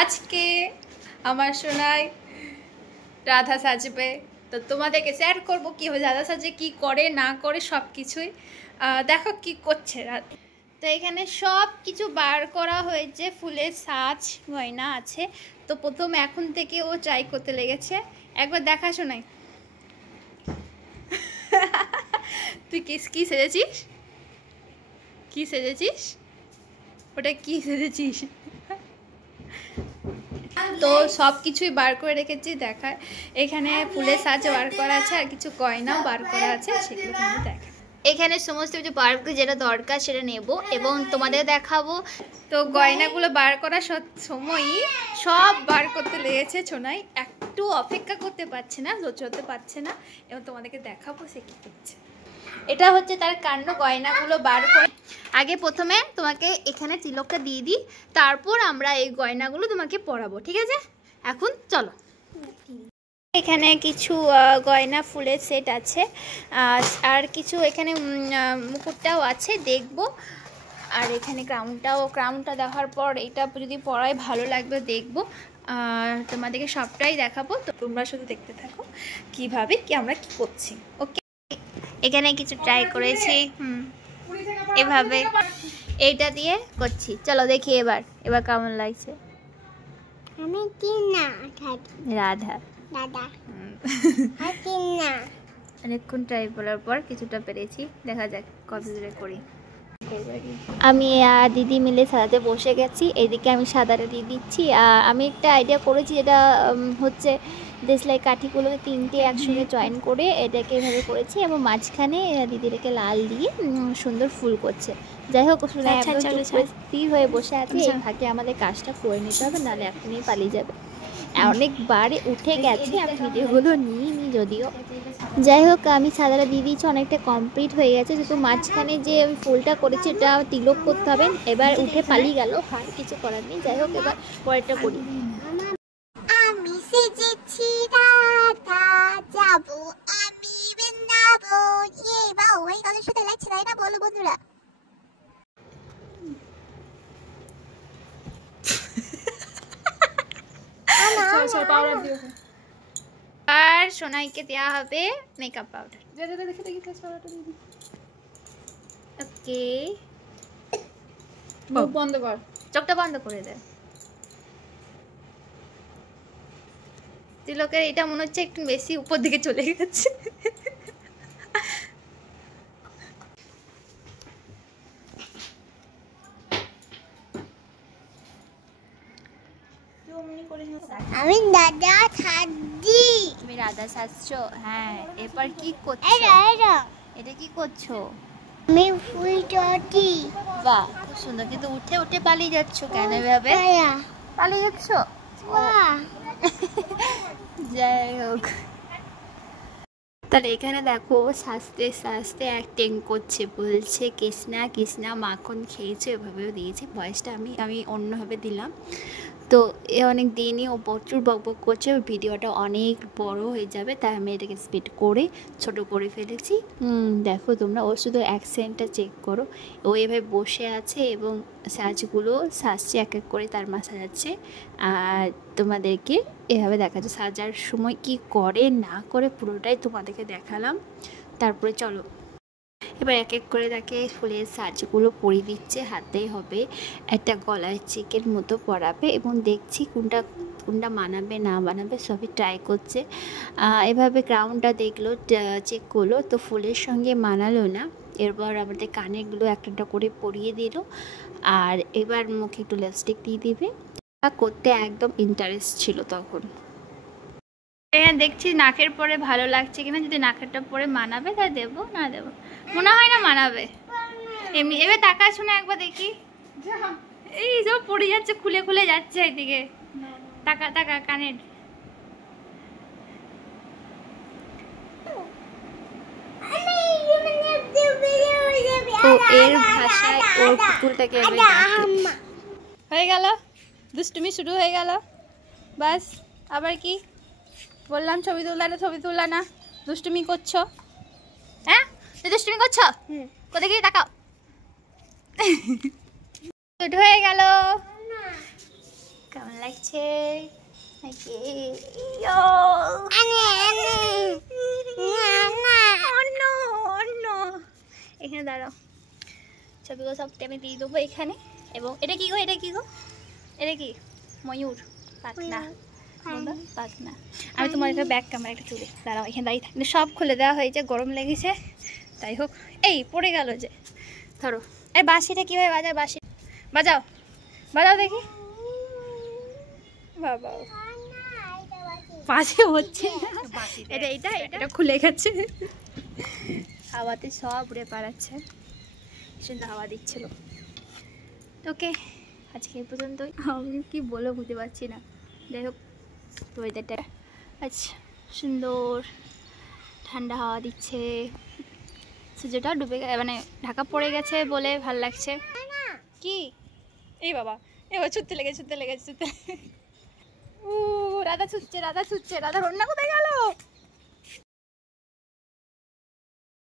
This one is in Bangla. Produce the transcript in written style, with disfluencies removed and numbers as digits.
আজকে আমার সোনাই রাধা সাজবে, তো তোমাদেরকে শেয়ার করবো কীভাবে রাধা সাজে, কী করে না করে সব কিছুই। দেখো কি করছে রাধা। তো এখানে সব কিছু বার করা হয়েছে, ফুলের সাজ গয়না আছে। তো প্রথম এখন থেকে ও ট্রাই করতে লেগেছে। একবার দেখা শোনাই, তুই কি সেজেছিস? কি সেজেছিস? ওটা কি সেজেছিস? তো সব কিছুই বার করে রেখেছি দেখায়। এখানে ফুলের সাজ বার করা আছে, আর কিছু গয়নাও বার করা আছে, সেগুলো তোমাদের দেখা। এখানে সমস্ত কিছু বার করে যেটা দরকার সেটা নেব এবং তোমাদের দেখাবো। তো গয়নাগুলো বার করার সময়ই সব বার করতে লেগেছে ছোনাই, একটু অপেক্ষা করতে পারছে না, ধৈর্য হতে পারছে না, এবং তোমাদেরকে দেখাবো সে কী করছে। এটা হচ্ছে তার কাণ্ড। গয়নাগুলো বার করে আগে প্রথমে তোমাকে এখানে তিলকটা দিয়ে দিই, তারপর আমরা এই গয়নাগুলো তোমাকে পরাবো, ঠিক আছে? এখন চলো। এখানে কিছু গয়না ফুলের সেট আছে, আর কিছু এখানে মুকুটটাও আছে, দেখবো। আর এখানে ক্রাউনটা দেখার পর এটা যদি পরায় ভালো লাগবে দেখবো, তোমাদেরকে সবটাই দেখাবো। তো তোমরা শুধু দেখতে থাকো কিভাবে আমরা কি করছি। ওকে, এখানে কিছু ট্রাই করেছি এভাবে, এইটা দিয়ে করছি। চলো দেখি এবার কেমন লাগছে। আমি কি না রাধা দাদা কি না অনেকক্ষণ ট্রাই করার পর কিছুটা পেরেছি, দেখা যাক কত দূরে করি। আমি আর দিদি মিলে সাদাতে বসে গেছি, এইদিকে আমি সাদাটা দিয়ে দিচ্ছি। আর আমি একটা আইডিয়া করেছি, যেটা হচ্ছে দেশলাই কাঠিগুলোকে তিনটে একসঙ্গে জয়েন করে এটাকে এভাবে করেছি, এবং মাঝখানে দিদিটাকে লাল দিয়ে সুন্দর ফুল করছে। যাই হোক, শুনে স্থির হয়ে বসে আছে, এই ফাঁকে আমাদের কাজটা করে নিতে হবে, নাহলে এখনই পালিয়ে যাবে। অনেকবার উঠে গেছে, আমি ভিডিওগুলো নিইনি যদিও। যাই হোক, আমি সাদাটা দিয়ে দিয়েছি, অনেকটা কমপ্লিট হয়ে গেছে। যেহেতু মাঝখানে যে আমি ফুলটা করেছি এটা তিলক করতে হবে, এবার উঠে পালিয়ে গেল, আর কিছু করার নেই। যাই হোক, এবার পরেরটা করি। আমি সেজেছি রাধা, যাবো আমি বৃন্দাবন। এই বাউ, এই গানের সাথে লাগছে তাই না, বলো বন্ধুরা? আর সোনাইকে দেওয়া হবে মেকআপ পাউডার। ওকে, মুখ বন্ধ কর, চোখটা বন্ধ করে দে। তিলকের এটা মনে হচ্ছে একটু বেশি উপর দিকে চলে গেছে। আমি দাদা থাকি। তুমি রাধা সাজছো? হ্যাঁ, এবার কি করছো? এটা কি করছো? আমি ফুল চটি। বাহ, খুব সুন্দর। কিন্তু উঠে উঠে পালিয়ে যাচ্ছ কেন এভাবে? পালিয়ে যাচ্ছ? যাই হোক, তাহলে এখানে দেখো সাজতে সাজতে অ্যাক্টিং করছে, বলছে কৃষ্ণা কৃষ্ণা মাখন খেয়েছে, এভাবেও দিয়েছে। ভয়েসটা আমি অন্যভাবে দিলাম। তো এ অনেক দিনই ও প্রচুর বকবক করছে, ভিডিওটা অনেক বড় হয়ে যাবে, তাই আমি এটাকে স্পিড করে ছোট করে ফেলেছি। দেখো তোমরা, ও শুধু অ্যাকসেন্টটা চেক করো। ও এভাবে বসে আছে এবং সাজগুলো সাজছে, এক এক করে তার মা সাজাচ্ছে, আর তোমাদেরকে এভাবে দেখাচ্ছে। সাজার সময় কি করে না করে পুরোটাই তোমাদেরকে দেখালাম। তারপরে চলো এবার এক এক করে তাকে ফুলের সাজগুলো পরিয়ে দিচ্ছে, হাতেই হবে একটা গলায় চেকের মতো পরাবে, এবং দেখছি কোনটা মানাবে না মানাবে সবই ট্রাই করছে। এভাবে ক্রাউনটা দেখলো, চেক করলো, তো ফুলের সঙ্গে মানালো না। এরপর আমাদের কানেরগুলো একটা করে পরিয়ে দিল, আর এবার মুখে একটু লিপস্টিক দিয়ে দিবে। করতে একদম ইন্টারেস্ট ছিল তখন। এখানে দেখছি নাকের পরে ভালো লাগছে কিনা, যদি নাকেরটা পরে মানাবে তাই দেবো, না দেবো মনে হয় না মানাবে। এমনি এবার টাকা শুনে একবার দেখি, এই সব পড়ে যাচ্ছে, খুলে খুলে যাচ্ছে এদিকে। টাকা টাকা কানের তো এর ভাষায় ওর পুতুলটাকে হয়ে গেল, দুষ্টুমি শুরু হয়ে গেল। বাস, আবার কি বললাম ছবি তুললা না, দুষ্টুমি করছো? হ্যাঁ, দুষ্টুমি করছো? কোথায় গিয়ে তাকাও। হয়ে গেল, কেমন লাগছে নাকি? অন্য অন্য এখানে দাঁড়াও, ছবিগুলো সবটা আমি দিয়ে দেবো এখানে। এবং এটা কি গো, এটা কি গো, এটা কি? ময়ূর পাখনা, পাখনা। আমি তোমার একটা ব্যাক ক্যামেরা একটা চুলে দাঁড়াও, এখানে দাঁড়িয়ে থাকলে সব খুলে দেওয়া হয়েছে, গরম লেগেছে তাই হোক। এই পড়ে গেল যে, ধরো। এই বাঁশিটা কীভাবে বাজায়? বাঁশি বাজাও, বাজাও দেখি। বাবা বাজে হচ্ছে না, এটা এটা এটা খুলে গেছে, হাওয়াতে সব উড়ে পাড়াচ্ছে, সুন্দর হাওয়া দিচ্ছিল। ওকে, আজকে এই পর্যন্তই। আমি কি বলবো বুঝতে পারছি না, যাই হোক ওয়েদারটা আচ্ছা সুন্দর, ঠান্ডা হাওয়া দিচ্ছে, সূর্যটা ডুবে মানে ঢাকা পড়ে গেছে বলে ভাল লাগছে। কি এই বাবা, এবার ছুটতে লেগেছে, ছুটতে লেগেছে, ছুটতে। ও রাধা ছুটছে, রাধা ছুটছে, রাধা রান্না কোথায় গেল?